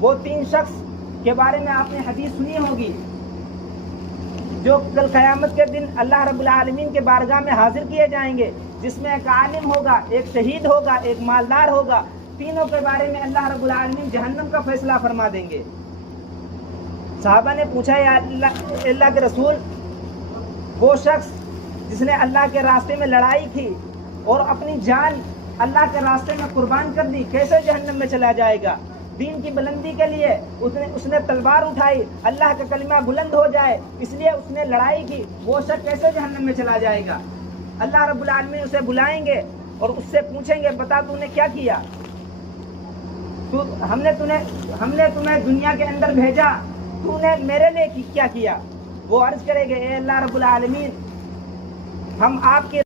وہ 3 شخص کے بارے میں آپ نے حدیث سنی ہوگی جو کل قیامت کے دن اللہ رب العالمین کے بارگاہ میں حاضر کیے جائیں گے، جس میں ایک عالم ہوگا، ایک شہید ہوگا، ایک مالدار ہوگا. تینوں کے بارے میں اللہ رب العالمین جہنم کا فیصلہ فرما دیں گے. صحابہ نے پوچھا یا اللہ کے رسول، وہ شخص جس نے اللہ کے راستے میں لڑائی کی اور اپنی جان اللہ کے راستے میں قربان کر دی، کیسے جہنم میں چلا جائے گا؟ دین کی بلندی کے لیے اس نے تلوار اٹھائی، اللہ کا کلمہ بلند ہو جائے اس لیے اس نے لڑائی کی، وہ شخص کیسے جہنم میں چلا جائے گا؟ اللہ رب العالمین اسے بلائیں گے اور اس سے پوچھیں گے بتا تو نے کیا کیا؟ ہم نے تمہیں دنیا کے اندر بھیجا، تو نے میرے لیے کیا کیا؟ وہ عرض کرے گے اے اللہ رب العالمین، ہم آپ کے